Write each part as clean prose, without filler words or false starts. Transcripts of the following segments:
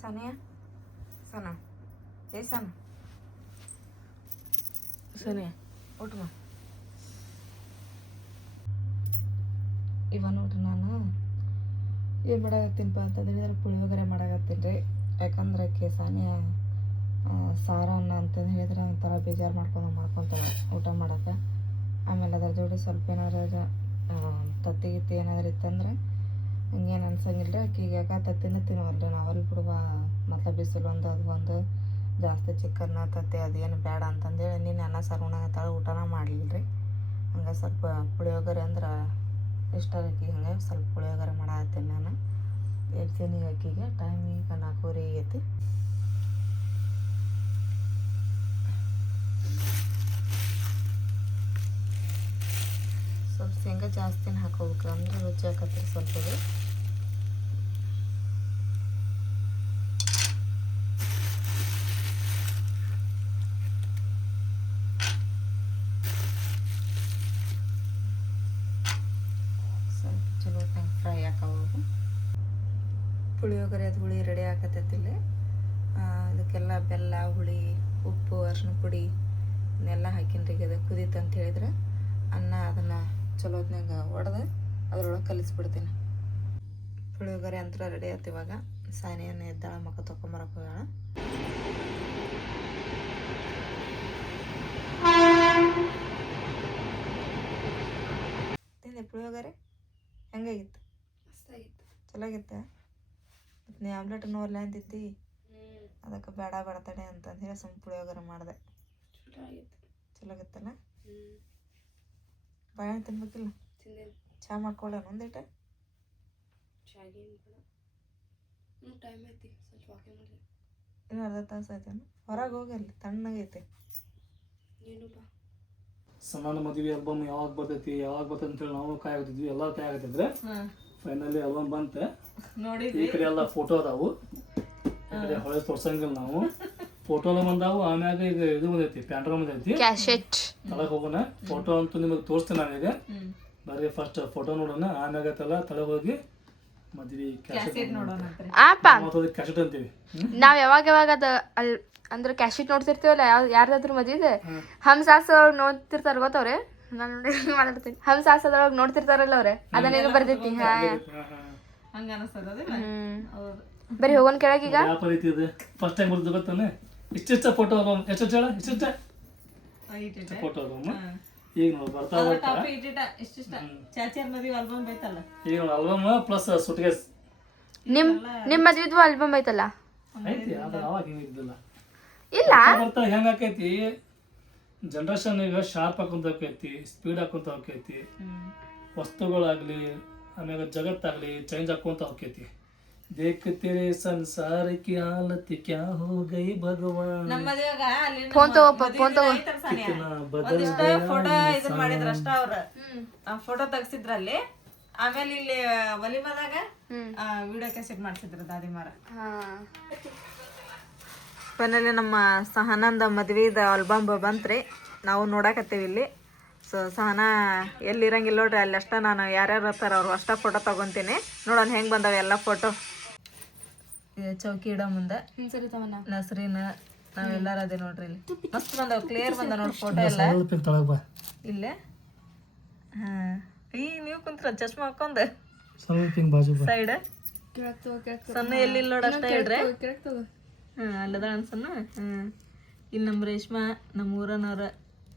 ಸಾನಿಯಾ ಸನ ಏ ಸನ ಸಾನಿಯಾ ಊಟ ಮಾ ಇವ ನೋಡ್ರಿ ನಾನು ಏನು ಮಾಡಾಕತ್ತೀನಪ್ಪ ಅಂತಂದ್ರೆ ಪುಳಿಯೋಗರೆ ಮಾಡಾಕತ್ತೀನಿ ರೀ. ಯಾಕಂದ್ರೆ ಸಾನಿಯಾ ಸಾರ ಅನ್ನ ಅಂತಂದು ಹೇಳಿದ್ರೆ ಒಂಥರ ಬೇಜಾರು ಮಾಡ್ಕೊತಾಳೆ ಊಟ ಮಾಡೋಕೆ. ಆಮೇಲೆ ಅದ್ರ ಜೋಡಿ ಸ್ವಲ್ಪ ಏನಾದ್ರು ತತ್ತಿ ಗಿತ್ತಿ ಏನಾದ್ರು ಇತ್ತಂದ್ರೆ ಹಂಗೇನು ಅನ್ಸಂಗಿಲ್ಲ ರೀ. ಆಕೆಗೆ ಯಾಕೆ ತತ್ತಿನೂ ತಿನ್ನೋವಲ್ರಿ ನಾವಲ್ಲಿ ಬಿಡುವ ಮತ್ತು ಬಿಸಿಲು ಒಂದು ಅದು ಒಂದು ಜಾಸ್ತಿ ಚಿಕನ್ನ ತತ್ತಿ ಅದೇನು ಬೇಡ ಅಂತಂದೇಳಿ ನೀನು ಅನ್ನ ಸಾರು ಉಣ್ಣಾಕತ್ತಾಳೆ, ಊಟನ ಮಾಡಲಿಲ್ಲ ರೀ. ಹಂಗೆ ಸ್ವಲ್ಪ ಪುಳಿಯೋಗರೆ ಅಂದ್ರೆ ಇಷ್ಟ ಆಕಿಗೆ, ಹಂಗೆ ಸ್ವಲ್ಪ ಪುಳಿಯೋಗರೆ ಮಾಡಾಕತ್ತೀನಿ ನಾನು. ಹೇಳ್ತೀನಿ ಆಕಿಗೆ. ಟೈಮ್ ಈಗ 4:30 ಆಗೈತಿ. ಸ್ವಲ್ಪ ಶೇಂಗಾ ಜಾಸ್ತಿನ ಹಾಕೋಬೇಕು ಅಂದ್ರೆ ರುಚಿ ಆಕತ್ರಿ ಸ್ವಲ್ಪ ಅದು. ಸ್ವಲ್ಪ ಚಲೋ ತಂಗೆ ಫ್ರೈ ಹಾಕೋಬೇಕು. ಪುಳಿಯೋಗರೆ ಅದು ಹುಳಿ ರೆಡಿ ಆಕತ್ತೈತಿಲ್ಲಿ. ಅದಕ್ಕೆಲ್ಲ ಬೆಲ್ಲ, ಹುಳಿ, ಉಪ್ಪು, ಅರಿಶಿನ ಪುಡಿ ಇವನ್ನೆಲ್ಲ ಹಾಕಿನ್ರಿ. ಅದು ಕುದೀತು ಅಂತ ಹೇಳಿದ್ರೆ ಅನ್ನ ಅದನ್ನು ಚಲೋ ಹೊತ್ನಾಗ ಒಡೆದು ಅದ್ರೊಳಗೆ ಕಲಿಸ್ಬಿಡ್ತೀನಿ. ಪುಳಿಯೋಗರೆ ಅಂತ ರೆಡಿ ಆಯ್ತು. ಇವಾಗ ಸಾನಿಯನ್ನು ಎದ್ದಾಳ, ಮಕ್ಕ ತೊಗೊಂಬರಕ್ಕೆ ಹೋಗೋಣ. ತಿಂದೆ ಪುಳಿಯೋಗರೆ ಹೆಂಗಾಗಿತ್ತು? ಚಲೋ ಆಗಿತ್ತ? ಮತ್ತು ನೀ ಆಮ್ಲೆಟ್ ನೋಡ್ಲ ಅಂತಿದ್ದಿ, ಅದಕ್ಕೆ ಬೇಡ ತಡೆ ಅಂತಂದು ಹೇಳಿ ಸುಮ್ಮ ಪುಳಿಯೋಗರೆ ಮಾಡಿದೆ. ಚಲೋ ಆಗಿತ್ತಲ್ಲ? ಬಾಳೆಹಣ್ಣು ತಿನ್ಬೇಕಿಲ್ಲ? ಚಹಾ ಮಾಡ್ಕೊಳ್ಳೋಣ ಒಂದಿಟ? ಇನ್ನು ಅರ್ಧ ತಾಸು ಆಯ್ತೇನು? ಹೊರಗೆ ಹೋಗಲ್ಲ, ತಣ್ಣಗೈತೆ. ಸಣ್ಣ ಮದುವೆ ಆಲ್ಬಮ್ ಯಾವಾಗ ಬರ್ತೈತಿ ಅಂತೇಳಿ ನಾವು ಕಾಯಾಗತ್ತಿದ್ವಿ, ಎಲ್ಲರೂ ಕಾಯಾಗತ್ತಿದ್ರೆ ಫೈನಲಿ ಆಲ್ಬಮ್ ಬಂತೆ. ಈ ಕಡೆ ಎಲ್ಲ ಫೋಟೋ ಅದಾವು, ಈ ಕಡೆ ಹೊಳೆ ತೋರ್ಸಂಗಿಲ್ಲ ನಾವು. ಫೋಟೋ ಎಲ್ಲ ಬಂದಾವು. ಆಮ್ಯಾಗ ಈಗ ಇದು ಬಂದೈತಿ, ಪ್ಯಾಂಟ್ರ ಬಂದೈತಿ, ತಳಗ್ ಹೋಗೋಣ. ಫೋಟೋ ಅಂತೂ ನಿಮಗೆ ತೋರಿಸ್ತೇನೆ ನಾನೀಗ. ಬರ್ರಿ ಫಸ್ಟ್ ಫೋಟೋ ನೋಡೋಣ, ಆಮ್ಯಾಗ ತಳಗ್ ಹೋಗಿ ಮದ್ವಿ ಕ್ಯಾಸೆಟ್ ನೋಡೋಣ. ಕ್ಯಾಸೆಟ್ ಅಂತೀವಿ ನಾವ್ ಯಾವಾಗ ಅದ ಅಂದ್ರೆ ಕ್ಯಾಶೆಟ್ ನೋಡ್ತಿರ್ತೀವಲ್ಲ, ಯಾರ್ದಾದ್ರು ಮದ್ವಿದೆ ಹಂಸಾಸೊಳಗೆ ನೋಡ್ತಿರ್ತಾರ ಗೊತ್ತವ್ರೆ. ನಾನು ಮಾತಾಡ್ತೀನಿ, ಹಂಸಾಸದೊಳಗೆ ನೋಡ್ತಿರ್ತಾರಲ್ಲ ಅವ್ರೆ, ಅದನ್ನೇನು ಬರ್ದೈತಿ. ಬರೀ ಹೋಗೋಣ ಕೆಳಗೀಗ. ಫಸ್ಟ್ ಟೈಮ್ ಬರ್ತದೆ ಗೊತ್ತಾನೆ. ಇಷ್ಟ ಫೋಟೋ ಅಲ್ಬಮ್ ಎಷ್ಟು ಹೇಳ, ಇಷ್ಟ ಫೋಟೋ ಅಲ್ಬಮ್. ಈಗ ನೋಡಿ ಬರ್ತಾ ಈಗ ಆಲ್ಬಮ್ ಪ್ಲಸ್ ಸುಟ್ಕೇಸ್. ನಿಮ್ ಮದ್ವಿದ್ವು ಆಲ್ಬಮ್ ಐತಲ್ಲ? ಐತಿ, ಅದ್ರ ಅವಾಗ ಹಿಂಗಿದ್ದಿಲ್ಲ. ಇಲ್ಲ ಬರ್ತಾ ಹೆಂಗ್ ಆಕೈತಿ, ಜನ್ರೇಷನ್ ಈಗ ಶಾರ್ಪ್ ಹಾಕೊಂತ ಹೋಗ್ತೈತಿ, ಸ್ಪೀಡ್ ಹಾಕೊಂತ ಹೋಗ್ತೈತಿ. ವಸ್ತುಗಳಾಗ್ಲಿ ಆಮ್ಯಾಗ ಜಗತ್ತಾಗ್ಲಿ ಚೇಂಜ್ ಹಾಕೊಂತ ಹೋಗ್ತೈತಿ. देखते संसार की हालत क्या हो गई भगवान. ಫೋನ್ ತಗೋಪ್ಪ, ಫೋನ್ ತಗೋ. ಫೋಟೋ ಇದನ್ನ ಮಾಡಿದ್ರ ಅಷ್ಟ ಅವ್ರ ಫೋಟೋ ತೆಗ್ಸಿದ್ರಲ್ಲಿ. ಆಮೇಲೆ ಇಲ್ಲಿ ಒಲಿಮದಾಗ ವಿಡಿಯೋ ಕ್ಯಾಸೆಟ್ ಮಾಡ್ಸಿದ್ರು ದಾದಿಮಾರ. ಫೈನಲಿ ನಮ್ಮ ಸಹನಂದ ಮದ್ವಿದ ಆಲ್ಬಮ್ ಬಂತ್ರಿ. ನಾವು ನೋಡಾಕತ್ತೀವಿ ಇಲ್ಲಿ. ಸೊ ಸಹನಾ ಎಲ್ಲಿರಂಗಿಲ್ಲ ನೋಡ್ರಿ, ಅಲ್ಲಿ ಅಷ್ಟ ನಾನು ಯಾರ್ಯಾರು ಇರ್ತಾರ ಅವ್ರು ಅಷ್ಟ ಫೋಟೋ ತಗೊಂತೀನಿ. ನೋಡೋಣ ಹೆಂಗೆ ಬಂದಾವ ಎಲ್ಲ ಫೋಟೋ. ಇದು ಚೌಕಿ ಇಡೋ ಮುಂದೆ ನಸ್ರಿನ ನಾವೆಲ್ಲಾರು ಅದೇ ನೋಡ್ರಿ. ಇಲ್ಲಿ ಮಸ್ತ್ ಬಂದಾವ, ಕ್ಲಿಯರ್ ಬಂದ ನೋಡಿ ಫೋಟೋ ಎಲ್ಲ ಇಲ್ಲೇ. ಹಾಂ, ಈಗ ನೀವು ಕುಂತ್ರ ಚಶ್ಮಾ ಹಾಕೊಂಡ್ ಸೈಡ್ ಸಣ್ಣ ಎಲ್ಲಿ ನೋಡ ಅಷ್ಟ ಹೇಳ್ರಿ. ಅಲ್ಲದ ಅನ್ಸನ್ನ. ಇಲ್ಲಿ ನಮ್ಮ ರೇಷ್ಮಾ, ನಮ್ಮ ಊರನವ್ರ,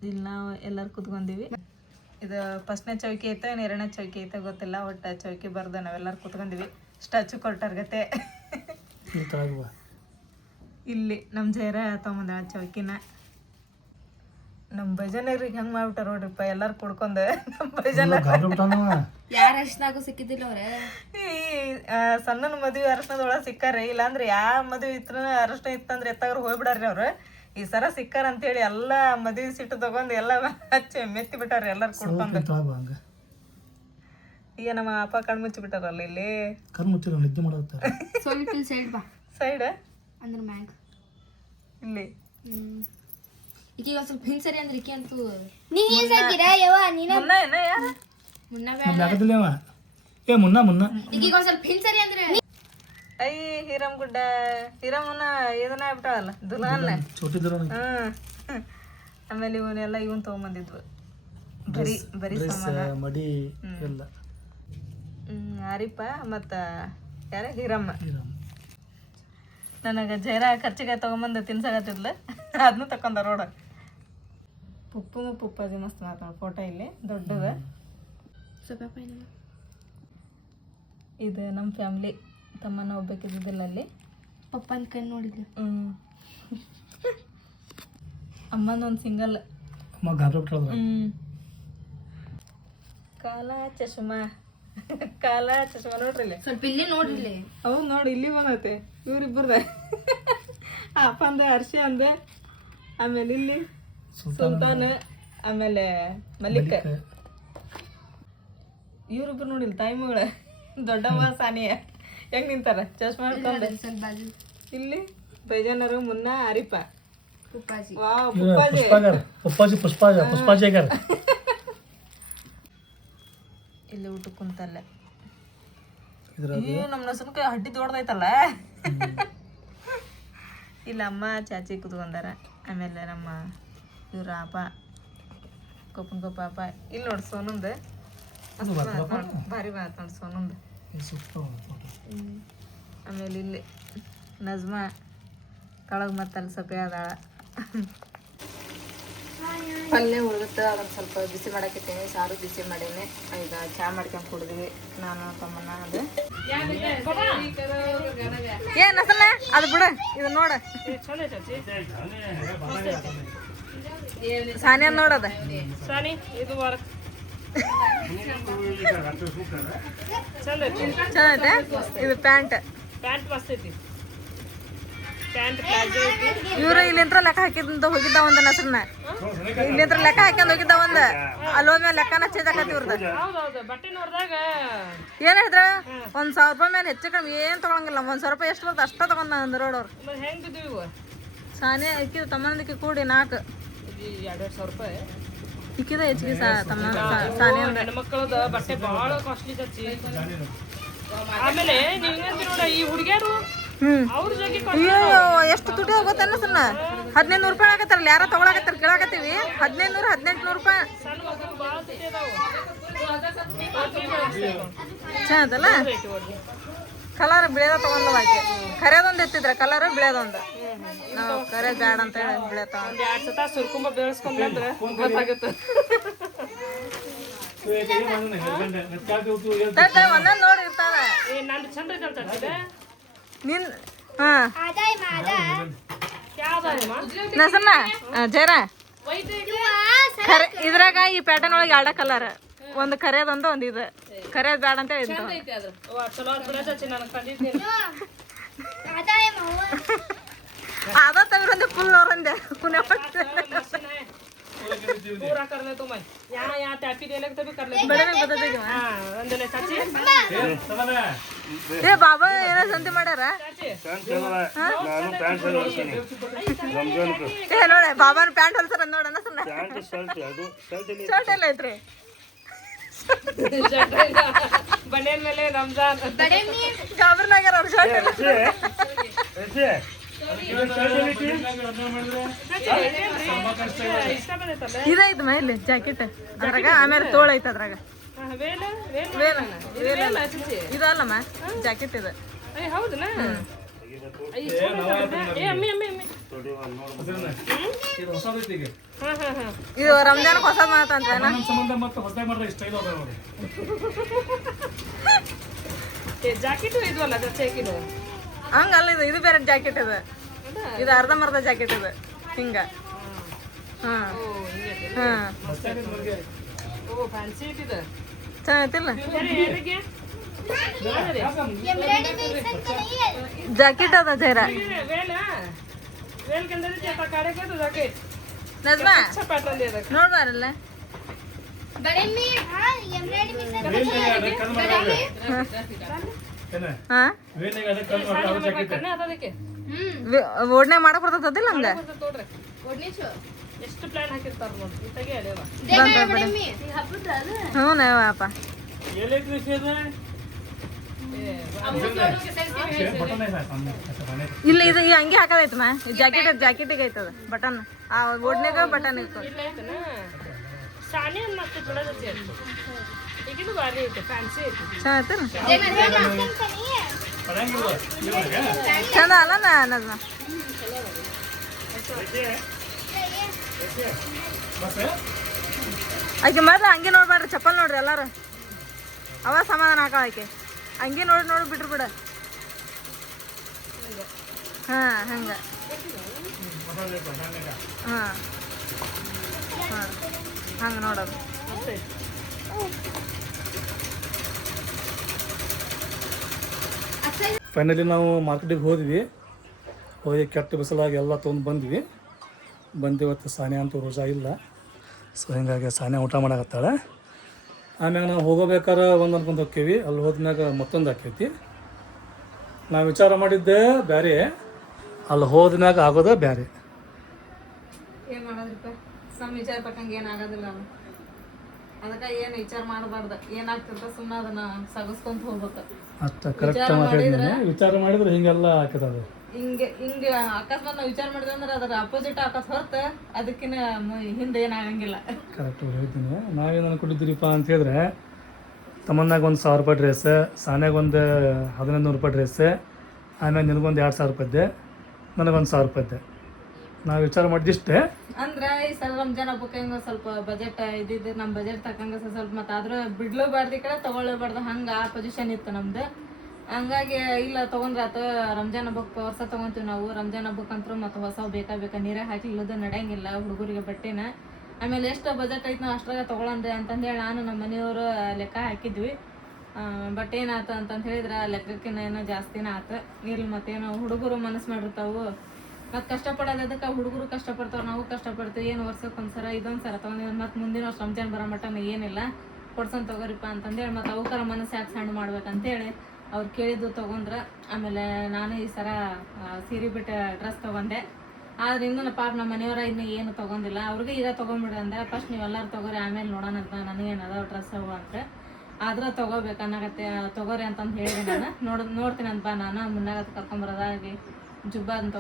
ಇಲ್ಲಿ ನಾವು ಎಲ್ಲರೂ ಕುತ್ಕೊಂಡಿವಿ. ಇದು ಫಸ್ಟ್ನೇ ಚೌಕಿ ಐತೆ, ಎರಡನೇ ಚೌಕಿ ಐತೆ ಗೊತ್ತಿಲ್ಲ, ಒಟ್ಟು ಚೌಕಿ ಬರ್ದ ನಾವೆಲ್ಲರೂ ಕುತ್ಕೊಂಡಿವಿ. ಸ್ಟ್ಯಾಚು ಕೊಟ್ಟಾರ್ಗತೆ. ಇಲ್ಲಿ ನಮ್ಮ ಜೈರ ತಗೊಂಬಂದ ಚೌಕಿನ. ನಮ್ಮ ಭಜನರಿಗೆ ಹೆಂಗ್ ಮಾಡ್ಬಿಟ್ಟಾರ ನೋಡ್ರಿಪ್ಪ, ಎಲ್ಲಾರು ಕುಡ್ಕೊಂಡ. ನಮ್ಮ ಭಜನ ಯಾರ ಅರ್ಶನಾಗೂ ಸಿಕ್ಕಿದ್ದಿಲ್ಲ ಅವ್ರೆ. ಈ ಸಣ್ಣನ ಮದುವೆ ಅರಶನದೊಳಗೆ ಸಿಕ್ಕಾರಿ. ಇಲ್ಲಾಂದ್ರೆ ಯಾವ ಮದುವೆ ಇತ್ತ ಅರಶನ ಇತ್ತಂದ್ರೆ ಎತ್ತಾಗ್ರು ಹೋಗ್ಬಿಡಾರ್ರಿ ಅವ್ರು. ಈ ಸರ ಸಿಕ್ಕಾರ ಅಂತೇಳಿ ಎಲ್ಲ ಮದುವೆ ಸಿಟ್ಟು ತಗೊಂಡು ಎಲ್ಲ ಹಚ್ಚಿ ಮೆತ್ತಿ ಬಿಟ್ಟಾರ್ರಿ ಎಲ್ಲಾರು ಕುಡ್ಕೊಂಡು. ಈಗ ನಮ್ಮ ಅಪ್ಪ ಕಣ್ಮುಚ್ಚಿ ಬಿಟ್ಟಾರಲ್ಲ ಇಲ್ಲಿ. ಸ್ವಲ್ಪ ಸೈಡ್ ಬಾ, ಸೈಡ್ ಅಂದ್ರೆ ಮ್ಯಾಗ ಇಲ್ಲಿ. ಈಗ ಒಂದ್ ಸ್ವಲ್ಪ ಹಿಂಸರಿ ಅಂದ್ರೆ ಈಕೆ ಅಂತೂ ಮುನ್ನ ಈಗ ಒಂದ್ ಸ್ವಲ್ಪ ಹಿಂಸರಿ ಅಂದ್ರೆ ಐ ಹಿರಮ್ ಗುಡ್ಡ ಹಿರಮ್ಮನ ಇದನ್ನ ಆಗ್ಬಿಟ್ಟಾವಲ್ಲ ದುಲಾನ್ನ ಚೋಟಿದ್ರು ಆಮೇಲೆ ಇವನ್ನೆಲ್ಲ ಇವನ್ ತಗೊಂಬಂದಿದ್ವು ಬರೀ ಬರೀ ಸಾಮಾನ ಮಡಿ ಎಲ್ಲ ಆರಿಪ ಮತ್ತು ಯಾರ ಹಿರಮ್ಮ ನನಗೆ ಜೈರ ಖರ್ಚಿಗೆ ತೊಗೊಂಬಂದು ತಿನ್ಸಾಕತ್ತಿದ್ಲ ಅದನ್ನು ತಕೊಂಡ ರೋಡ ಪುಪ್ಪಾಜಿ ಮಸ್ತ್ ಮಾತಾಡ ಫೋಟೋ ಇಲ್ಲಿ ದೊಡ್ಡದ ಇದು ನಮ್ಮ ಫ್ಯಾಮ್ಲಿ ತಮ್ಮನ ಒಬ್ಬಕ್ಕಿದ್ದಿಲ್ಲ ಅಲ್ಲಿ ಪಪ್ಪನ ಕಣ್ ನೋಡಿದ್ಲು ಅಮ್ಮನ ಒಂದು ಸಿಂಗಲ್ ಕಾಲ ಚಶ್ಮಾ ನೋಡ್ರಿ ಇಲ್ಲಿ ಸ್ವಲ್ಪ ಇಲ್ಲಿ ನೋಡ್ರಿ ಹೌದು ನೋಡಿ ಇಲ್ಲಿ ಬಂದೈತೆ ಇವ್ರಿಬ್ಬರ್ದ ಅಪ್ಪಂದ ಹರ್ಷಿ ಅಂದೆ ಆಮೇಲೆ ಇಲ್ಲಿ ಸುಲ್ತಾನ್ ಆಮೇಲೆ ಮಲ್ಲಿಕ್ ಇವ್ರಿಬ್ರು ನೋಡಿಲ್ಲ ತಾಯಿಮಗಳ ದೊಡ್ಡವ್ವ ಸಾನಿಯ ಹೆಂಗ್ ನಿಂತಾರ ಚಶ್ಮಾ ಹಿಡ್ಕೊಂಡು ಇಲ್ಲಿ ಬೈಜನರು ಮುನ್ನ ಆರಿಪ ಪಪ್ಪಾಜಿ ವಾವ್ ಪುಪ್ಪಾಜಿ ಪುಷ್ಪಾಜಿ ಇಲ್ಲಿ ಊಟ ಕುಂತಲ್ಲ ನಮ್ಮ ನಸನ್ಕಾಯಿ ಹಡ್ಡಿ ದೊಡ್ಡದೈತಲ್ಲ ಇಲ್ಲಿ ಅಮ್ಮ ಚಾಚಿ ಕುತ್ಕೊಂಡಾರ ಆಮೇಲೆ ನಮ್ಮ ಇವ್ರ ಅಪ್ಪ ಕೊಪ್ಪನ್ ಅಪ್ಪ ಇಲ್ಲಿ ನೋಡಿ ಸೋನಂದು ಭಾರಿ ಮಾತು ನೋಡಿ ಸೋನಂದು ಆಮೇಲೆ ಇಲ್ಲಿ ನಜ್ಮಾ ಕೆಳಗೆ ಮತ್ತೆ ಅಲ್ಲಿ ಸೊಪ್ಪೆ ಅದಾಳ ಪಲ್ಯ ಉಳಿದುತ್ತೆ ಅದನ್ನು ಸ್ವಲ್ಪ ಬಿಸಿ ಮಾಡಾಕಿದ್ದೀನಿ ಸಾರು ಬಿಸಿ ಮಾಡೀನಿ ಈಗ ಚಹಾ ಮಾಡ್ಕೊಂಡು ಕುಡಿದ್ವಿ ನಾನು ತಮ್ಮನ ಅದು ಏನು ಅಸಲ್ಲ ಅದು ಬಿಡು ಇದು ನೋಡ ಸಾನಿಯ ನೋಡದ ಚಂದೈತೆ ಇದು ಪ್ಯಾಂಟ್ ಇವ್ರು ಇಲ್ಲಿಂತ್ರ ಲೆಕ್ಕ ಹಾಕಿದಂತ ಹೋಗಿದ್ದ ಒಂದ್ ಹೆಸರನ್ನ ಇಲ್ಲಿಂತ್ರ ಲೆಕ್ಕ ಹಾಕ್ಯಂಡ್ ಹೋಗಿದ್ದ ಒಂದ್ ಅಲ್ಲೋದ್ಮೇಲೆ ಲೆಕ್ಕನ ಚೇಂಜ್ ಆಕತಿ ಇವ್ರದ ಏನ್ ಹೇಳಿದ್ರ 1,000 ರೂಪಾಯಿ ಮೇಲೆ ಹೆಚ್ಚು ಕಮ್ಮಿ ಏನ್ ತಗೊಳಂಗಿಲ್ಲ 1,000 ರೂಪಾಯಿ ಎಷ್ಟು ಬರ್ತದೆ ಅಷ್ಟ ತಗೊಂಡ ಅಂದ್ ರೋಡ್ ಅವ್ರು ಸಾನೆ ಇಕ್ಕಿದ ತಮ್ಮನದಕ್ಕೆ ಕೂಡಿ 4 ಇಕ್ಕಿದ ಹೆಚ್ಚಿಗೆ ತಮ್ಮ ಸಾನೆ ಹೆಣ್ಮಕ್ಳದ ಬಟ್ಟೆ ಬಹಳ ಕಾಸ್ಟ್ಲಿ ಚಚ್ಚಿ ಆಮೇಲೆ ನೀವ್ ಈ ಹುಡುಗಿಯರು ಅಯ್ಯೋ ಎಷ್ಟು ತುಟಿ ಹೋಗುತ್ತೆ ಅನ್ನಿಸನ್ನ 1,500 ರೂಪಾಯಿ ಆಗತ್ತಾರಲ್ಲ ಯಾರ ತಗೊಳಕತ್ತಾರ ಕೇಳಾಕತ್ತೀವಿ 1,500 1,800 ರೂಪಾಯಿ ಚೆನ್ನಾಗಲ್ಲ ಕಲರ್ ಬಿಳಿಯದ ತಗೊಂಡವ ಆಕೆ ಕರೆದೊಂದು ಎತ್ತಿದ್ರ ಕಲರ್ ಬಿಳಿಯದೊಂದು ನಾವು ಕರೆ ಬ್ಯಾಡ ಅಂತ ಹೇಳಿ ಬಿಳಿಯ ತಗೊಂಡು 2 ಸತ ಸುರ್ಕುಂಬ ಬೆಳೆಸ್ಕೊಂಡ್ರೆ ಗೊತ್ತಾಗುತ್ತೆ ಒಂದೊಂದು ನೋಡಿ ಇರ್ತಾವ ನಂದು ಚಂದ ಐತಲ್ಲ ನಿನ್ ಹಾ ನಸನ್ನ ಜೈರ ಖರೆ ಇದ್ರಾಗ ಈ ಪ್ಯಾಟರ್ನ್ ಒಳಗೆ 2 ಕಲರ್ ಒಂದು ಕರೆಯದೊಂದು ಒಂದು ಇದು ಕರೆಯದ್ ಬ್ಯಾಡ ಅಂತ ಹೇಳಿ ಅದ ತಗ್ರಂದೆ ಫುಲ್ ಅವ್ರಂದೆ ಕುನೆ पूरा कर ले तो मैं यहाँ टैपी देने के तभी कर ले बड़े में बता देगी हाँ अंदर चाची ಏ ಬಾಬಾ ಏನೋ ಸಂತೆ ಮಾಡ್ಯಾರ ಏ ನೋಡ ಬಾಬಾನ ಪ್ಯಾಂಟ್ ಹೊಲ್ಸರ ನೋಡಣ ಸಣ್ಣ ಶರ್ಟ್ ಎಲ್ಲ ಐತ್ರಿ बनेन मेले रमजान ಗಾಬರ್ನಾಗ್ಯಾರ ಅವ್ರ ಶರ್ಟ್ ಎಲ್ಲ ಇದೈತ್ ಮೈಲಿ ಜಾಕೆಟ್ ಅದ್ರಾಗ ಆಮೇಲೆ ತೋಳ ಐತೆ ಅದ್ರಾಗ ಇದಲ್ಲಮ್ಮ ಜಾಕೆಟ್ ಇದು ಹೌದಾ ಇದು ರಂಜಾನ್ ಹೊಸದ್ ಮಾತಂತ ಜಾಕೆಟ್ ಇದು ಅಲ್ಲ ಚೇಕಿದು ಹಂಗಲ್ಲ ಇದು ಬೇರೆ ಜಾಕೆಟ್ ಇದು ಇದು ಅರ್ಧಂಬರ್ಧ ಜಾಕೆಟ್ ಇದು ಹಿಂಗ ಹಾ ಹಾ ಓ ಫ್ಯಾನ್ಸಿ ಇದೆ ಚೆನ್ನಾಗಿಲ್ಲ ಜಾಕೆಟ್ ಅದ ಜೈರ ನಜ್ಮಾ ನೋಡ್ಬಾರಲ್ಲ ಓಡ್ನೆ ಮಾಡಕ್ ಬರ್ತದಿಲ್ಲ ಹಂಗ ಎಷ್ಟು ಪ್ಲಾನ್ ಹಾಕಿರ್ತಾರ ನೋಡಿ ಹ್ಞೂ ಅಪ್ಪ ಇಲ್ಲ ಇದು ಈ ಅಂಗಿ ಹಾಕೋದೈತಮ್ಮ ಜಾಕೆಟಿಗೆ ಐತದ ಬಟನ್ ಆ ಓಡ್ನಾಗ ಬಟನ್ ಇರ್ತದೆ ಇಲ್ಲ ಆಯ್ತನ ಸಾನಿ ಒಂದು ಮಸ್ತ್ ಚಲೋದೈತಿ ಅದು ಈಗಿದು ಭಾರಿ ಐತೆ ಫ್ಯಾನ್ಸಿ ಐತಿ ಚೆನ್ನಾಗೈತೇನು ಚಂದ ಅಲ್ಲ ನನ್ನ ಆಕೆ ಮೊದ್ಲು ಹಂಗೆ ನೋಡ್ಬೇಡ್ರಿ ಚಪ್ಪಲ್ ನೋಡ್ರಿ ಎಲ್ಲಾರು ಅವ ಸಮಾಧಾನ ಹಾಕೋ ಆಕೆ ಹಂಗೆ ನೋಡಿ ಬಿಟ್ರು ಬಿಡ ಹಾಂ ಹಂಗೆ ಹಾಂ ಹಾಂ ಹಂಗೆ ನೋಡೋದು ಫೈನಲಿ ನಾವು ಮಾರ್ಕೆಟಿಗೆ ಹೋದ್ವಿ ಹೋಗಿ ಕೆಟ್ಟ ಬಿಸಿಲಾಗಿ ಎಲ್ಲ ತೊಗೊಂಡು ಬಂದ್ವಿ ಇವತ್ತು ಸಾನ್ಯಾ ಅಂತೂ ರೋಜಾ ಇಲ್ಲ. ಸೊ ಹಿಂಗಾಗಿ ಸಾನ್ಯಾ ಊಟ ಮಾಡಕತ್ತಾಳೆ. ಆಮ್ಯಾಗ ನಾವು ಹೋಗೋಬೇಕಾದ್ರೆ ಒಂದು ಅನ್ಕೊಂಡು ಹೋಕ್ಕೇವಿ, ಅಲ್ಲಿ ಹೋದ್ಮ್ಯಾಗ ಮತ್ತೊಂದು ಆಕೈತಿ. ನಾವು ವಿಚಾರ ಮಾಡಿದ್ದೆ ಬೇರೆ, ಅಲ್ಲಿ ಹೋದ್ಮ್ಯಾಗ ಆಗೋದು ಬೇರೆ. ಏನು ಮಾಡೋದ್ರಿಪ್ಪ, ಸಮ ವಿಚಾರ ಪಟ್ಟಂಗೆ ಏನಾಗೋದಿಲ್ಲ. ಅದಕ್ಕೆ ಏನು ವಿಚಾರ ಮಾಡಬಾರ್ದು, ಏನಾಗ್ತಿರ್ತ ಸುಮ್ಮನೆ ಅದನ್ನ ಸಗಸ್ಕೊಂತ ಹೋಗ್ಬೇಕು. ಅಷ್ಟ ಕರೆಕ್ಟ್ ಮಾತಾಡಿದ್ರೆ ವಿಚಾರ ಮಾಡಿದ್ರೆ ಹಿಂಗೆಲ್ಲ ಆಕೈತದ. ಹಿಂಗೆ ಅಕಸ್ಮಾತ್ ನಾವು ವಿಚಾರ ಮಾಡಿದ್ರೆ ಅಂದ್ರೆ ಅದರ ಅಪೋಸಿಟ್ ಆಕತ್ ಹೊರತು ಅದಕ್ಕಿನ್ನ ಹಿಂದೆ ಏನಾಗಂಗಿಲ್ಲ. ಕರೆಕ್ಟ್ ಹೇಳ್ತೀನಿ. ನಾವೇನು ಅನ್ಕೊಂಡಿದ್ದೀರಿಪ್ಪ ಅಂತ ಹೇಳಿದ್ರೆ, ತಮ್ಮನ್ನಾಗ ಒಂದು 1000 ರೂಪಾಯಿ ಡ್ರೆಸ್, ಸಾನ್ಯಾಗ ಒಂದು 1500 ರೂಪಾಯಿ ಡ್ರೆಸ್, ಆಮೇಲೆ ನಿನಗೊಂದು 2000 ರೂಪಾಯಿದ್ದೆ, ನನಗೊಂದು 1000 ರೂಪಾಯಿದ್ದೆ. ನಾವು ವಿಚಾರ ಮಾಡಿದಿಷ್ಟೇ. ಅಂದ್ರೆ ಈ ಸಲ ರಂಜಾನ್ ಹಬ್ಬಕ್ಕೆ ಹಿಂಗೆ ಸ್ವಲ್ಪ ಬಜೆಟ್ ಇದ್ದಿದ್ದು, ನಮ್ಮ ಬಜೆಟ್ ತಕ್ಕಂಗೆ ಸ್ವಲ್ಪ ಮತ್ತೆ ಆದ್ರೆ ಬಿಡ್ಲೇಬಾರ್ದು, ಈ ಕಡೆ ತೊಗೊಳ್ಳೇಬಾರ್ದು, ಹಂಗೆ ಆ ಪೊಸಿಷನ್ ಇತ್ತು ನಮ್ದು. ಹಂಗಾಗಿ ಇಲ್ಲ ತೊಗೊಂಡ್ರಾತು, ರಂಜಾನ್ ಹಬ್ಬಕ್ಕೆ ಹೊಸ ತೊಗೊತೀವಿ ನಾವು. ರಂಜಾನ್ ಹಬ್ಬಕ್ಕಂತೂ ಮತ್ತು ಹೊಸ ಬೇಕಾ ನೀರಾಗ ಹಾಕ್ಲಿಲ್ಲದು ನಡೆಯಂಗಿಲ್ಲ ಹುಡುಗರಿಗೆ ಬಟ್ಟೆನ. ಆಮೇಲೆ ಎಷ್ಟು ಬಜೆಟ್ ಐತೆ ನಾವು ಅಷ್ಟ್ರಾಗ ತೊಗೊಳಂದೆ ಅಂತಂದೇಳಿ ನಾನು ನಮ್ಮ ಮನೆಯವರು ಲೆಕ್ಕ ಹಾಕಿದ್ವಿ. ಬಟ್ ಏನಾಯ್ತು ಅಂತಂದು ಹೇಳಿದ್ರೆ ಲೆಕ್ಕಕ್ಕಿನ್ನ ಏನೋ ಜಾಸ್ತಿನೇ ಆಯ್ತು. ಇರ್ಲಿ ಮತ್ತೇನೋ ಹುಡುಗರು ಮನಸ್ಸು ಮಾಡಿರ್ತಾವು, ಮತ್ತು ಕಷ್ಟಪಡೋದು ಅದಕ್ಕೆ ಹುಡುಗರು ಕಷ್ಟಪಡ್ತಾವೆ, ನಾವು ಕಷ್ಟಪಡ್ತೀವಿ. ಏನು ವರ್ಷಕ್ಕೆ ಒಂದ್ಸರ ಇದೊಂದು ಸರ ತೊಗೊಂಡಿದ್ದು, ಮತ್ತು ಮುಂದಿನ ವರ್ಷ ರಂಜಾನ್ ಬರೋ ಮಟ್ಟ ಏನಿಲ್ಲ ಕೊಡ್ಸೋನ್ ತೊಗೋರಿಪ್ಪ ಅಂತಂದೇಳಿ, ಮತ್ತು ಅವಕ್ಕರ ಮನಸ್ಸು ಯಾಕೆ ಸಣ್ಣ ಮಾಡ್ಬೇಕಂತೇಳಿ ಅವ್ರು ಕೇಳಿದ್ದು ತೊಗೊಂಡ್ರೆ. ಆಮೇಲೆ ನಾನು ಈ ಸರ ಸೀರೆ ಬಿಟ್ಟು ಡ್ರೆಸ್ ತೊಗೊಂಡೆ. ಆದ್ರೆ ಇನ್ನೂ ಪಾಪ ನಮ್ಮ ಮನೆಯವರ ಇನ್ನೂ ಏನು ತೊಗೊಂಡಿಲ್ಲ. ಅವ್ರಿಗೆ ಈಗ ತೊಗೊಂಡ್ಬಿಡ್ರಿ ಅಂದ್ರೆ, ಫಸ್ಟ್ ನೀವೆಲ್ಲರೂ ತೊಗೋರಿ ಆಮೇಲೆ ನೋಡೋಣ ಅಂತ, ನನಗೇನು ಅದಾವ ಡ್ರೆಸ್ ಅವು ಅಂತ. ಆದ್ರೆ ತೊಗೋಬೇಕು ಅನ್ನಕತ್ತೆ, ತೊಗೋರಿ ಅಂತಂದು ಹೇಳಿದೆ ನಾನು. ನೋಡ್ತೀನಿ ಅಂತ ಬಾ, ನಾನು ಮುನ್ನಾಗ ಕರ್ಕೊಂಬರೋದಾಗಿ ಜುಬ್ಬ ಅದನ್ನ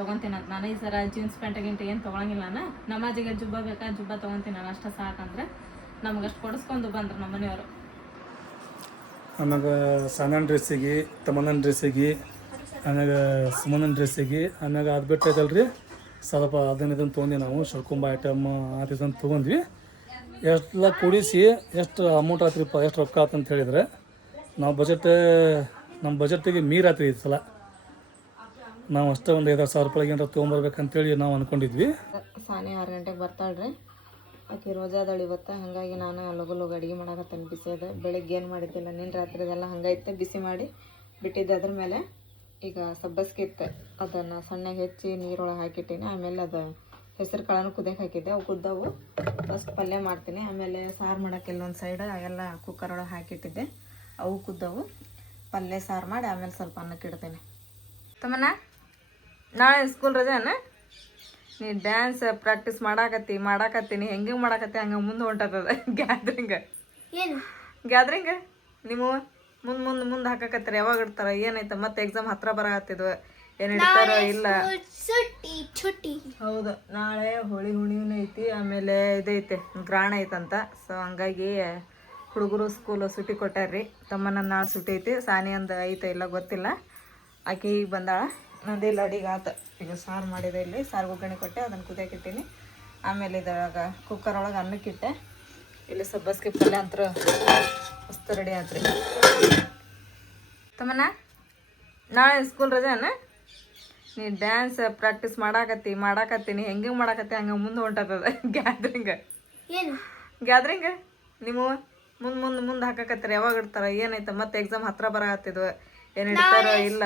ತೊಗೊತೀನಿ ಅಂತ. ನಾನು ಈ ಸರ ಜೀನ್ಸ್ ಪ್ಯಾಂಟ್ ಏನು ತೊಗೊಳಂಗಿಲ್ಲ. ನಾನು ನಮಾಜಿಗೆ ಜುಬ್ಬ ಬೇಕಾ, ಜುಬ್ಬ ತೊಗೊತೀನಿ ನಾನು, ಅಷ್ಟು ಸಾಕಂದ್ರೆ ನಮಗಷ್ಟು ಕೊಡಿಸ್ಕೊಂಡು ಬಂದ್ರು ನಮ್ಮ ಮನೆಯವರು. ಆಮ್ಯಾಗ ಸಾನ್ಯಾನ ಡ್ರೆಸ್ಸಿಗೆ, ತಮ್ಮನ ಡ್ರೆಸ್ಸಿಗೆ, ಆಮ್ಯಾಗ ಸುಮನನ ಡ್ರೆಸ್ಸಿಗೆ, ಆಮ್ಯಾಗ ಅದು ಬಿಟ್ಟು ಐತಲ್ರಿ ಸ್ವಲ್ಪ ಅದನ್ನ ತೊಗೊಂಡು ನಾವು ಶರ್ಕುಂಬ ಐಟಮ್ ಅದನ್ನು ತೊಗೊಂಡ್ವಿ. ಎಲ್ಲ ಕೂಡಿಸಿ ಎಷ್ಟು ಅಮೌಂಟ್ ಆತ್ರಿಪ್ಪ, ಎಷ್ಟು ರೊಕ್ಕ ಆತಂತ ಹೇಳಿದ್ರೆ ನಾವು ನಮ್ಮ ಬಜೆಟಿಗೆ ಮೀರಾತ್ರಿ ಈ ಸಲ. ನಾವು ಅಷ್ಟೇ ಒಂದು 5,000 ರೂಪಾಯಿಗೆ ಏನಾರ ತೊಗೊಂಬರ್ಬೇಕಂತೇಳಿ ನಾವು ಅಂದ್ಕೊಂಡಿದ್ವಿ. ಸಾನೆ 6 ಗಂಟೆಗೆ ಬರ್ತಾಳ್ರಿ, ಆಕೆ ರೋಜಾದಳು ಇವತ್ತು. ಹಾಗಾಗಿ ನಾನು ಲಗು ಅಡುಗೆ ಮಾಡಕತ್ತೇನೆ. ಬಿಸಿ ಅದ, ಬೆಳಗ್ಗೆ ಏನು ಮಾಡಿದ್ದಿಲ್ಲ, ನಿನ್ನ ರಾತ್ರಿದೆಲ್ಲ ಹಂಗೈತೆ ಬಿಸಿ ಮಾಡಿ ಬಿಟ್ಟಿದ್ದೆ. ಅದ್ರ ಮೇಲೆ ಈಗ ಸಬ್ಬಸ್ಗಿತ್ತು, ಅದನ್ನು ಸಣ್ಣಗೆ ಹೆಚ್ಚಿ ನೀರೊಳಗೆ ಹಾಕಿಟ್ಟೀನಿ. ಆಮೇಲೆ ಅದು ಹೆಸರು ಕಾಳನ್ನು ಕುದಿಯಕ್ಕೆ ಹಾಕಿದ್ದೆ, ಅವು ಕುದ್ದವು. ಫಸ್ಟ್ ಪಲ್ಯ ಮಾಡ್ತೀನಿ, ಆಮೇಲೆ ಸಾರು ಮಾಡೋಕೆ ಇಲ್ಲೊಂದು ಸೈಡ್ ಎಲ್ಲ ಕುಕ್ಕರೊಳಗೆ ಹಾಕಿಟ್ಟಿದ್ದೆ, ಅವು ಕುದ್ದವು. ಪಲ್ಯ ಸಾರು ಮಾಡಿ ಆಮೇಲೆ ಸ್ವಲ್ಪ ಅನ್ನಕ್ಕೆ ಇಡ್ತೀನಿ. ತಮ್ಮನ ನಾಳೆ ಸ್ಕೂಲ್ ರಜೆನ, ನೀ ಡ್ಯಾನ್ಸ್ ಪ್ರಾಕ್ಟೀಸ್ ಮಾಡಾಕತ್ತೀನಿ ಹೆಂಗೆ ಮಾಡಾಕತ್ತಿ ಹಂಗೆ ಮುಂದೆ ಹೊಂಟದ ಗ್ಯಾದ್ರಿಂಗ್ ನೀವು ಮುಂದೆ ಹಾಕಕತ್ತೀರ. ಯಾವಾಗ ಇಡ್ತಾರ, ಏನೈತೆ ಮತ್ತೆ ಎಕ್ಸಾಮ್ ಹತ್ರ ಬರಕತ್ತಿದ್ವು, ಏನು ಇಡ್ತಾರೋ ಇಲ್ಲ. ಹೌದು, ನಾಳೆ ಹೋಳಿ ಹುಣ್ಣಿಮೆ ಐತಿ, ಆಮೇಲೆ ಇದೈತೆ ಗ್ರಾಣ ಐತಂತ. ಸೊ ಹಂಗಾಗಿ ಹುಡುಗರು ಸ್ಕೂಲು ಸುಟಿ ಕೊಟ್ಟಾರ್ರಿ. ತಮ್ಮನ ನಾಳೆ ಸುಟಿ ಐತಿ, ಸಾನಿ ಅಂದು ಐತೆ ಇಲ್ಲ ಗೊತ್ತಿಲ್ಲ. ಆಕೆ ಈಗ ಬಂದಾಳ, ನಂದಿಲ್ಲ ಅಡಿಗೆ ಆತ. ಈಗ ಸಾರು ಮಾಡಿದೆ, ಇಲ್ಲಿ ಸಾರು ಒಗ್ಗರಣೆ ಕೊಟ್ಟೆ, ಅದನ್ನು ಕುದಿಯಾಕಿಟ್ಟೀನಿ. ಆಮೇಲೆ ಇದ್ರೊಳಗೆ ಕುಕ್ಕರ್ ಒಳಗೆ ಅನ್ನಕ್ಕಿಟ್ಟೆ. ಇಲ್ಲಿ ಸಬ್ಬಸ್ಗೆ ಪಲ್ಯ ಅಂತ ಮಸ್ತ್ ರೆಡಿ ಆತ್ರಿ. ತಮ್ಮನ ನಾಳೆ ಸ್ಕೂಲ್ ರಜೆನ, ನೀ ಡ್ಯಾನ್ಸ್ ಪ್ರಾಕ್ಟೀಸ್ ಮಾಡಾಕತ್ತೀನಿ ಹೆಂಗೆ ಮಾಡಾಕತ್ತಿ ಹಂಗೆ ಮುಂದೆ ಹೊಂಟದ ಗ್ಯಾದ್ರಿಂಗ್ ನೀವು ಮುಂದೆ ಹಾಕಕತ್ತೀರ. ಯಾವಾಗ ಇಡ್ತಾರ, ಏನೈತೆ ಮತ್ತೆ ಎಕ್ಸಾಮ್ ಹತ್ರ ಬರಕತ್ತಿದ್ವು, ಏನು ಇಡ್ತಾರೋ ಇಲ್ಲ.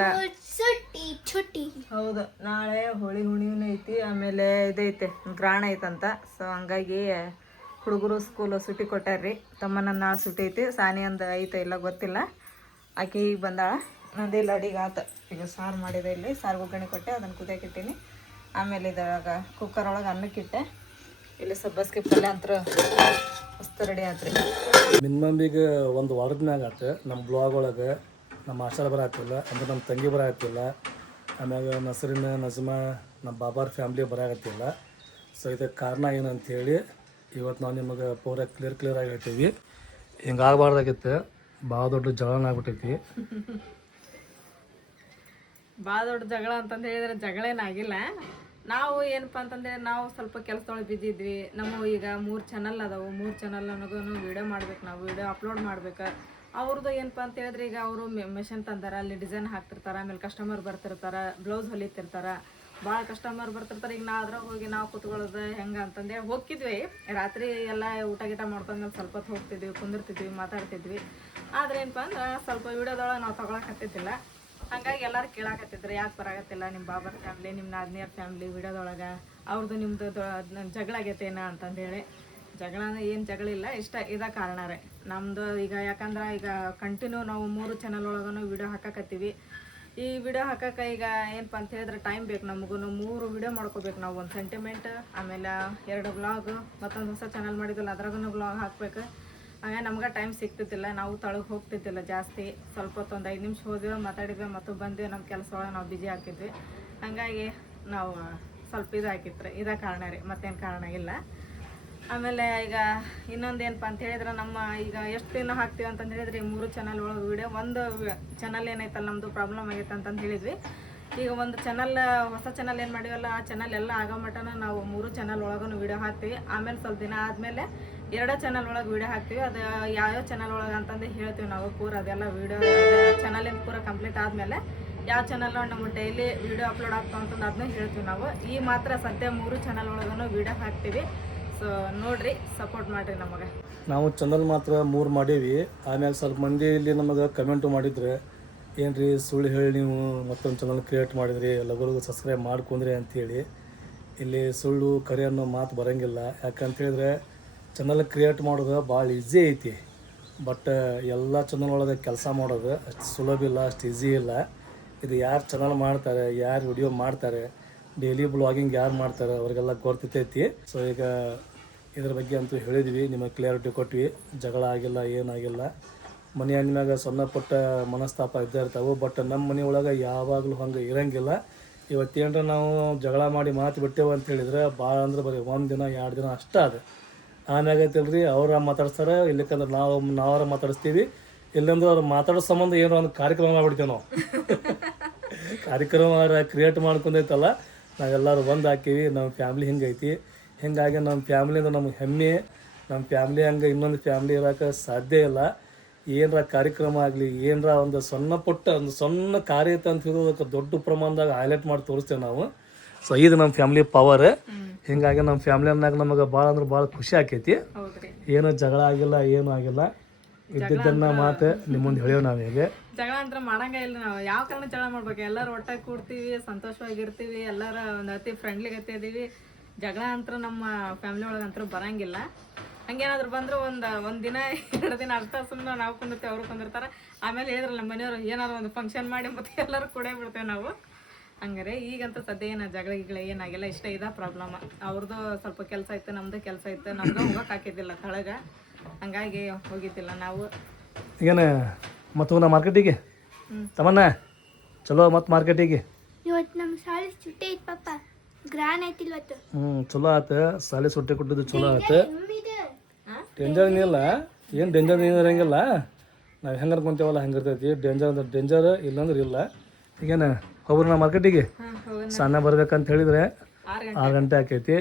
ಹೌದು, ನಾಳೆ ಹೋಳಿ ಹುಣ್ಣಿಮೆ ಐತಿ, ಆಮೇಲೆ ಇದೈತೆ ಗ್ರಾಣ ಐತಂತ. ಸೊ ಹಂಗಾಗಿ ಹುಡುಗರು ಸ್ಕೂಲು ಸುಟಿ ಕೊಟ್ಟಾರ್ರಿ. ತಮ್ಮನ ನಾಳೆ ಸುಟಿ ಐತಿ, ಸಾನಿ ಅಂದು ಐತೆ ಇಲ್ಲ ಗೊತ್ತಿಲ್ಲ. ಆಕೆ ಈಗ ಬಂದಾಳ, ನಂದಿಲ್ಲ ಅಡಿಗೆ ಆತ. ಈಗ ಸಾರು ಮಾಡಿದೆ, ಇಲ್ಲಿ ಸಾರು ಒಗ್ಗರಣೆ ಕೊಟ್ಟೆ, ಅದನ್ನು ಕುದಿಯಾಕಿಟ್ಟೀನಿ. ಆಮೇಲೆ ಇದ್ರೊಳಗೆ ಕುಕ್ಕರ್ ಒಳಗೆ ಅನ್ನಕ್ಕಿಟ್ಟೆ. ಇಲ್ಲಿ ಸಬ್ಬಸ್ಗೆ ಪಲ್ಯ ಅಂತ ಮಸ್ತ್ ರೆಡಿ ಆತ್ರಿ. ಮಿನಿಮಮ್ ಈಗ ಒಂದು ವಾರದ ಮ್ಯಾಗ ಆತು ನಮ್ಮ ಬ್ಲಾಗ್ ಒಳಗೆ ನಮ್ಮ ಆಶಾರ ಬರಾತಿಲ್ಲ, ಅಂದ್ರೆ ನಮ್ಮ ತಂಗಿ ಬರಾತಿಲ್ಲ, ಆಮ್ಯಾಗ ನಸರಿನ ನಜ್ಮಾ ನಮ್ಮ ಬಾಬಾರ ಫ್ಯಾಮ್ಲಿ ಬರಾಕತ್ತಿಲ್ಲ. ಸೊ ಇದಕ್ಕೆ ಕಾರಣ ಏನಂಥೇಳಿ ಇವತ್ತು ನಾವು ನಿಮಗೆ ಪೂರ ಕ್ಲಿಯರ್ ಆಗಿ ಹೇಳ್ತೀವಿ. ಹಿಂಗಾಗಬಾರ್ದಾಗಿತ್ತು, ಭಾಳ ದೊಡ್ಡ ಜಗಳನ ಆಗ್ಬಿಟ್ಟೈತಿ. ಭಾಳ ದೊಡ್ಡ ಜಗಳ ಅಂತಂದು ಹೇಳಿದ್ರೆ ಜಗಳೇನಾಗಿಲ್ಲ. ನಾವು ಏನಪ್ಪ ಅಂತಂದರೆ ನಾವು ಸ್ವಲ್ಪ ಕೆಲಸದೊಳಗೆ ಬಿದ್ದಿದ್ವಿ. ನಮ್ಮ ಈಗ 3 ಚಾನಲ್ ಅದಾವು. 3 ಚಾನಲ್ ನನಗೂ ವೀಡಿಯೋ ಮಾಡ್ಬೇಕು, ನಾವು ವೀಡಿಯೋ ಅಪ್ಲೋಡ್ ಮಾಡ್ಬೇಕು. ಅವ್ರದ್ದು ಏನಪ್ಪ ಅಂತ ಹೇಳಿದ್ರೆ ಈಗ ಅವರು ಮೆಷಿನ್ ತಂದಾರ, ಅಲ್ಲಿ ಡಿಸೈನ್ ಹಾಕ್ತಿರ್ತಾರೆ, ಆಮೇಲೆ ಕಸ್ಟಮರ್ ಬರ್ತಿರ್ತಾರೆ, ಬ್ಲೌಸ್ ಹೊಲಿತಿರ್ತಾರೆ, ಭಾಳ ಕಸ್ಟಮರ್ ಬರ್ತಿರ್ತಾರೆ. ಈಗ ನಾವು ಅದ್ರಾಗ ಹೋಗಿ ನಾವು ಕೂತ್ಕೊಳ್ಳೋದು ಹೆಂಗೆ ಅಂತಂದೇಳಿ ಹೋಗ್ತಿದ್ವಿ. ರಾತ್ರಿ ಎಲ್ಲ ಊಟ ಗೀಟ ಮಾಡ್ಕೊಂಡ್ಮೇಲೆ ಸ್ವಲ್ಪ ಹೊತ್ತು ಹೋಗ್ತಿದ್ವಿ, ಕುಂದಿರ್ತಿದ್ವಿ, ಮಾತಾಡ್ತಿದ್ವಿ. ಆದರೆ ಏನಪ್ಪ ಅಂದ್ರೆ ಸ್ವಲ್ಪ ವೀಡಿಯೋದೊಳಗೆ ನಾವು ತೊಗೊಳಕತ್ತಿದ್ದಿಲ್ಲ. ಹಾಗಾಗಿ ಎಲ್ಲರೂ ಕೇಳಾಕತ್ತಿದ್ರು, ಯಾಕೆ ಬರಾಕತ್ತಿಲ್ಲ ನಿಮ್ಮ ಬಾಬರ್ ಫ್ಯಾಮ್ಲಿ, ನಿಮ್ಮ ನಾದಿನಿಯರ್ ಫ್ಯಾಮ್ಲಿ ವೀಡಿಯೋದೊಳಗೆ, ಅವ್ರದ್ದು ನಿಮ್ಮದು ಜಗಳ ಆಗೈತೇನ ಅಂತಂದೇಳಿ. ಜಗಳ ಏನು ಜಗಳಿಲ್ಲ, ಇದೇ ಕಾರಣ ರೀ ನಮ್ಮದು. ಈಗ ಯಾಕಂದ್ರೆ ಈಗ ಕಂಟಿನ್ಯೂ ನಾವು 3 ಚಾನಲ್ ಒಳಗೂ ವೀಡಿಯೋ ಹಾಕಕತ್ತೀವಿ. ಈ ವಿಡಿಯೋ ಹಾಕಕ್ಕೆ ಈಗ ಏನಪ್ಪ ಅಂತ ಹೇಳಿದ್ರೆ ಟೈಮ್ ಬೇಕು ನಮಗೂ. 3 ವಿಡಿಯೋ ಮಾಡ್ಕೋಬೇಕು ನಾವು. ಒಂದು ಸೆಂಟಿಮೆಂಟ್, ಆಮೇಲೆ 2 ವ್ಲಾಗ್, ಮತ್ತೊಂದು ಹೊಸ ಚಾನಲ್ ಮಾಡಿದ್ವಲ್ಲ ಅದ್ರಾಗೂ ವ್ಲಾಗ್ ಹಾಕ್ಬೇಕು. ಹಾಗೆ ನಮ್ಗೆ ಟೈಮ್ ಸಿಗ್ತಿದ್ದಿಲ್ಲ, ನಾವು ತಳಗೆ ಹೋಗ್ತಿದ್ದಿಲ್ಲ ಜಾಸ್ತಿ. ಸ್ವಲ್ಪ ಹೊತ್ತು ಒಂದು 5 ನಿಮಿಷ ಹೋದ್ವಿ, ಮಾತಾಡಿದ್ವಿ, ಮತ್ತು ಬಂದ್ವಿ ನಮ್ಮ ಕೆಲಸ ಒಳಗೆ ನಾವು ಬಿಜಿ ಆಗ್ತಿದ್ವಿ. ಹಾಗಾಗಿ ನಾವು ಸ್ವಲ್ಪ ಇದಾಕಿತ್ತು. ಇದೇ ಕಾರಣ ರೀ, ಮತ್ತೇನು ಕಾರಣ ಇಲ್ಲ. ಆಮೇಲೆ ಈಗ ಇನ್ನೊಂದು ಏನಪ್ಪ ಅಂತ ಹೇಳಿದ್ರೆ, ನಮ್ಮ ಈಗ ಎಷ್ಟು ದಿನ ಹಾಕ್ತೀವಿ ಅಂತಂದು ಹೇಳಿದ್ರೆ 3 ಚಾನಲ್ ಒಳಗೆ ವೀಡಿಯೋ, ಒಂದು ಚಾನಲ್ ಏನೈತಲ್ಲ ನಮ್ಮದು ಪ್ರಾಬ್ಲಮ್ ಆಗೈತೆ ಅಂತಂದು ಹೇಳಿದ್ವಿ. ಈಗ ಒಂದು ಚಾನಲ್, ಹೊಸ ಚಾನಲ್ ಏನು ಮಾಡಿವಲ್ಲ, ಆ ಚಾನಲ್ ಎಲ್ಲ ಆಗೋ ಮಟನ ನಾವು 3 ಚಾನಲ್ ಒಳಗೂ ವೀಡಿಯೋ ಹಾಕ್ತೀವಿ. ಆಮೇಲೆ ಸ್ವಲ್ಪ ದಿನ ಆದಮೇಲೆ 2 ಚಾನಲ್ ಒಳಗೆ ವೀಡಿಯೋ ಹಾಕ್ತೀವಿ. ಅದು ಯಾವ್ಯಾವ ಚಾನಲ್ ಒಳಗೆ ಅಂತಂದು ಹೇಳ್ತೀವಿ ನಾವು ಪೂರ. ಅದೆಲ್ಲ ವೀಡಿಯೋ ಚಾನಲಿಂದ ಪೂರ ಕಂಪ್ಲೀಟ್ ಆದಮೇಲೆ ಯಾವ ಚಾನಲ್ ನಮ್ಮ ಡೈಲಿ ವೀಡಿಯೋ ಅಪ್ಲೋಡ್ ಆಗ್ತಾವ ಅಂತಂದು ಅದನ್ನ ಹೇಳ್ತೀವಿ ನಾವು. ಈ ಮಾತ್ರ ಸದ್ಯ 3 ಚಾನಲ್ ಒಳಗೂ ವೀಡಿಯೋ ಹಾಕ್ತೀವಿ. ಸೊ ನೋಡ್ರಿ, ಸಪೋರ್ಟ್ ಮಾಡಿರಿ ನಮಗೆ. ನಾವು ಚಾನಲ್ ಮಾತ್ರ 3 ಮಾಡೀವಿ. ಆಮ್ಯಾಗ ಸ್ವಲ್ಪ ಮಂದಿ ಇಲ್ಲಿ ನಮಗೆ ಕಮೆಂಟು ಮಾಡಿದ್ರೆ, ಏನು ರೀ ಸುಳ್ಳು ಹೇಳಿ ನೀವು ಮತ್ತೊಂದು ಚಾನಲ್ ಕ್ರಿಯೇಟ್ ಮಾಡಿದ್ರಿ, ಎಲ್ಲರಿಗೂ ಸಬ್ಸ್ಕ್ರೈಬ್ ಮಾಡ್ಕೊಂಡ್ರಿ ಅಂಥೇಳಿ. ಇಲ್ಲಿ ಸುಳ್ಳು ಕರೆ ಅನ್ನೋ ಮಾತು ಬರೋಂಗಿಲ್ಲ. ಯಾಕಂತೇಳಿದ್ರೆ ಚಾನಲ್ ಕ್ರಿಯೇಟ್ ಮಾಡೋದು ಭಾಳ ಈಸಿ ಐತಿ. ಬಟ್ ಎಲ್ಲ ಚಾನಲ್ ಒಳಗೆ ಕೆಲಸ ಮಾಡೋದು ಅಷ್ಟು ಸುಲಭ ಇಲ್ಲ, ಅಷ್ಟು ಈಸಿ ಇಲ್ಲ. ಇದು ಯಾರು ಚಾನಲ್ ಮಾಡ್ತಾರೆ, ಯಾರು ವಿಡಿಯೋ ಮಾಡ್ತಾರೆ, ಡೈಲಿ ಬ್ಲಾಗಿಂಗ್ ಯಾರು ಮಾಡ್ತಾರೆ ಅವ್ರಿಗೆಲ್ಲ ಗೊತ್ತಿರ್ತೈತಿ. ಸೊ ಈಗ ಇದ್ರ ಬಗ್ಗೆ ಅಂತೂ ಹೇಳಿದ್ವಿ, ನಿಮಗೆ ಕ್ಲಿಯರಿಟಿ ಕೊಟ್ವಿ. ಜಗಳ ಆಗಿಲ್ಲ, ಏನಾಗಿಲ್ಲ. ಮನೆ ಅಂದ್ಮ್ಯಾಗ ಸಣ್ಣ ಪುಟ್ಟ ಮನಸ್ತಾಪ ಇದ್ದೇ ಇರ್ತಾವೆ. ಬಟ್ ನಮ್ಮ ಮನೆ ಒಳಗೆ ಯಾವಾಗಲೂ ಹಂಗೆ ಇರೋಂಗಿಲ್ಲ. ಇವತ್ತೇನ್ರ ನಾವು ಜಗಳ ಮಾಡಿ ಮಾತು ಬಿಟ್ಟೇವು ಅಂತ ಹೇಳಿದ್ರೆ ಭಾಳ ಅಂದ್ರೆ ಬರೀ 1 ದಿನ 2 ದಿನ ಅಷ್ಟೇ ಅದು. ಆಮ್ಯಾಗ ಐತಿಲ್ರಿ ಅವ್ರ ಮಾತಾಡ್ಸ್ತಾರೆ, ಇಲ್ಲಕ್ಕಂದ್ರೆ ನಾವ್ರ ಮಾತಾಡಿಸ್ತೀವಿ. ಇಲ್ಲಂದ್ರೆ ಅವ್ರು ಮಾತಾಡೋ ಸಂಬಂಧ ಏನೋ ಒಂದು ಕಾರ್ಯಕ್ರಮ ಮಾಡ್ಬಿಡ್ತೇವೆ ನಾವು. ಕಾರ್ಯಕ್ರಮ ಕ್ರಿಯೇಟ್ ಮಾಡ್ಕೊಂಡೈತಲ್ಲ, ನಾವೆಲ್ಲರೂ ಒಂದು ಹಾಕೀವಿ. ನಮ್ಮ ಫ್ಯಾಮ್ಲಿ ಹಿಂಗೈತಿ. ಹಿಂಗಾಗಿ ನಮ್ಮ ಫ್ಯಾಮ್ಲಿಯಿಂದ ನಮ್ಗೆ ಹೆಮ್ಮೆ. ನಮ್ಮ ಫ್ಯಾಮ್ಲಿ ಹಂಗೆ ಇನ್ನೊಂದು ಫ್ಯಾಮ್ಲಿ ಇರೋಕೆ ಸಾಧ್ಯ ಇಲ್ಲ. ಏನರ ಕಾರ್ಯಕ್ರಮ ಆಗಲಿ, ಏನರ ಒಂದು ಸಣ್ಣ ಕಾರ್ಯ ಐತೆ ಅಂತ ಹೇಳೋದಕ್ಕೆ ದೊಡ್ಡ ಪ್ರಮಾಣದಾಗ ಹೈಲೈಟ್ ಮಾಡಿ ತೋರಿಸ್ತೇವೆ ನಾವು. ಸೊ ಇದು ನಮ್ಮ ಫ್ಯಾಮ್ಲಿ ಪವರ್. ಹಿಂಗಾಗಿ ನಮ್ಮ ಫ್ಯಾಮ್ಲಿ ಅಂದಾಗ ನಮಗೆ ಭಾಳ ಅಂದ್ರೆ ಭಾಳ ಖುಷಿ ಆಕೈತಿ. ಏನೂ ಜಗಳ ಆಗಿಲ್ಲ, ಏನೂ ಆಗಿಲ್ಲ. ಇದ್ದಿದ್ದನ್ನ ಮಾತು ನಿಮ್ಮ ಮುಂದೆ ಹೇಳೇವು ನಾವು. ಹೇಗೆ ಜಗಳ ಅಂತ ಮಾಡಂಗ ಇಲ್ಲ ನಾವು. ಯಾವ ಕಾರಣ ಜಗಳ ಮಾಡ್ಬೇಕು? ಎಲ್ಲರೂ ಒಟ್ಟಾಗಿ ಕೂಡ್ತೀವಿ, ಸಂತೋಷವಾಗಿರ್ತೀವಿ, ಎಲ್ಲರೂ ಒಂದು ಅತಿ ಫ್ರೆಂಡ್ಲಿ ಗತಿ ಇದೀವಿ. ಜಗಳ ಅಂತ ನಮ್ಮ ಫ್ಯಾಮ್ಲಿ ಒಳಗೆ ಅಂತೂ ಬರಂಗಿಲ್ಲ. ಹಂಗೇನಾದ್ರು ಬಂದ್ರೆ ಒಂದು ದಿನ 2 ದಿನ ಅರ್ಥ ಸುಮ್ಮನೆ ನಾವು ಕುಂದಿರ್ತೀವಿ, ಅವರು ಕುಂದಿರ್ತಾರೆ. ಆಮೇಲೆ ಹೇಳಿದ್ರಲ್ಲ ನಮ್ಮ ಮನೆಯವರು ಏನಾದ್ರು ಒಂದು ಫಂಕ್ಷನ್ ಮಾಡಿ ಮತ್ತೆ ಎಲ್ಲರೂ ಕೂಡೇ ಬಿಡ್ತೇವೆ ನಾವು. ಹಂಗಾರೆ ಈಗಂತೂ ಸದ್ಯ ಏನು ಜಗಳ ಗಿಗಳ ಏನಾಗಿಲ್ಲ. ಇದೇ ಪ್ರಾಬ್ಲಮ್. ಅವ್ರದ್ದು ಸ್ವಲ್ಪ ಕೆಲಸ ಇತ್ತು, ನಮ್ಮದು ಕೆಲಸ ಇತ್ತು. ನಮ್ದು ಹೋಗಕ್ಕೆ ಹಾಕಿದ್ದಿಲ್ಲ ತಳಗ, ಹಂಗಾಗಿ ಹೋಗಿದ್ದಿಲ್ಲ ನಾವು. ಈಗೇನ ಮತ್ತು ಹೋಗೋಣ ಮಾರ್ಕೆಟಿಗೆ ತಮ್ಮನ್ನ? ಚಲೋ ಮತ್ತು ಮಾರ್ಕೆಟಿಗೆ ಇವತ್ತು ನಮ್ಮ ಶಾಲೆ ಸುಟ್ಟಿ ಐತಿ ಪಾಪ, ಗ್ರಾನ್ ಐತಿ ಇವತ್ತು. ಚಲೋ ಆಯ್ತು. ಶಾಲೆ ಸುಟ್ಟಿ ಕೊಟ್ಟಿದ್ದು ಚಲೋ ಆಯ್ತು. ಡೇಂಜರ್ ಏನಿಲ್ಲ, ಏನು ಡೇಂಜರ್ ಏನು ಇರೋಂಗಿಲ್ಲ. ನಾವು ಹೆಂಗೆ ಅನ್ಕೊಂತೇವಲ್ಲ ಹಂಗೆ ಇರ್ತೈತಿ. ಡೇಂಜರ್ ಅಂದ್ರೆ ಡೇಂಜರ್, ಇಲ್ಲಾಂದ್ರೆ ಇಲ್ಲ. ಈಗೇನ ಹೋಗ್ರಿ ನಾ ಮಾರ್ಕೆಟಿಗೆ. ಸಣ್ಣ ಬರ್ಬೇಕಂತ ಹೇಳಿದ್ರೆ 6 ಗಂಟೆ ಆಕೈತಿ.